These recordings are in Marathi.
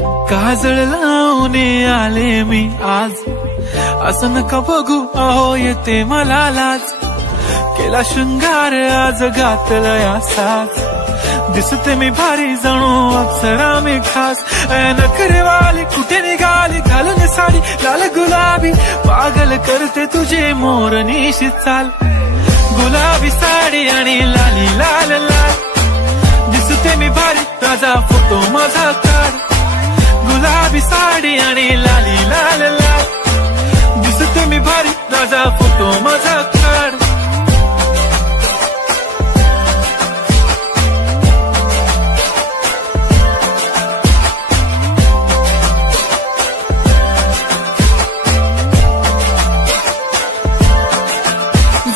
काजळ लावून आले मी आज, असं नका बघू अहो येते मला लाज. केला शृंगार आज घातला साज, दिसते मी भारी जणू अप्सरा मी खास. नखरेवाली कुठे निघाली घालून साडी लाल गुलाबी, पागल करते तुझे मोरनीशी चाल. गुलाबी साडी आणि लाली लाल लाल, दिसते मी भारी ताजा फोटो माझा काढ. गुलाबी साडी आणि लाली लाल लाल, दिसते मी भारी ताजा फोटो माझा काढ.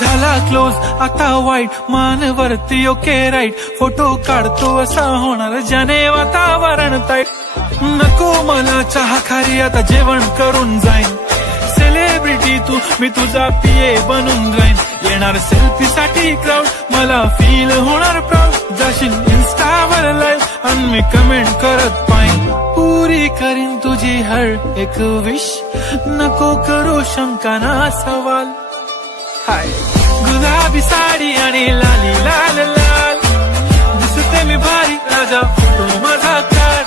झाला क्लोज आता वाईट, मान वरती ओके राईट. फोटो काढतो असा होणार ज्याने वातावरण ताईट. नको मला चहा खारी आता जेवण करून जाईन. सेलिब्रिटी तू मी तुझा पिये बनून राहीन. येणार सेल्फी साठी क्राऊड मला फील होणार प्राऊड. जाशील इन्स्टावर लाईव्ह आणि मी कमेंट करत पाहिन. पुरी करीन तुझी हर एक विश, नको करू शंका ना सवाल. हाय गुलाबी साडी आणि लाली लाल लाल, दिसते मी भारी राजा फोटो माझा काढ.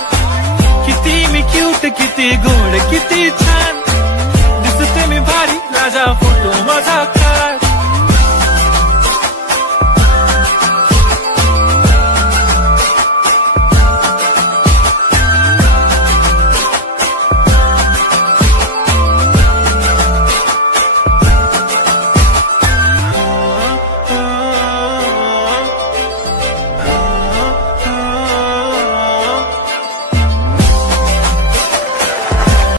किती मी क्यूट किती गोड किती छान, दिसते मी भारी राजा फोटो माझा.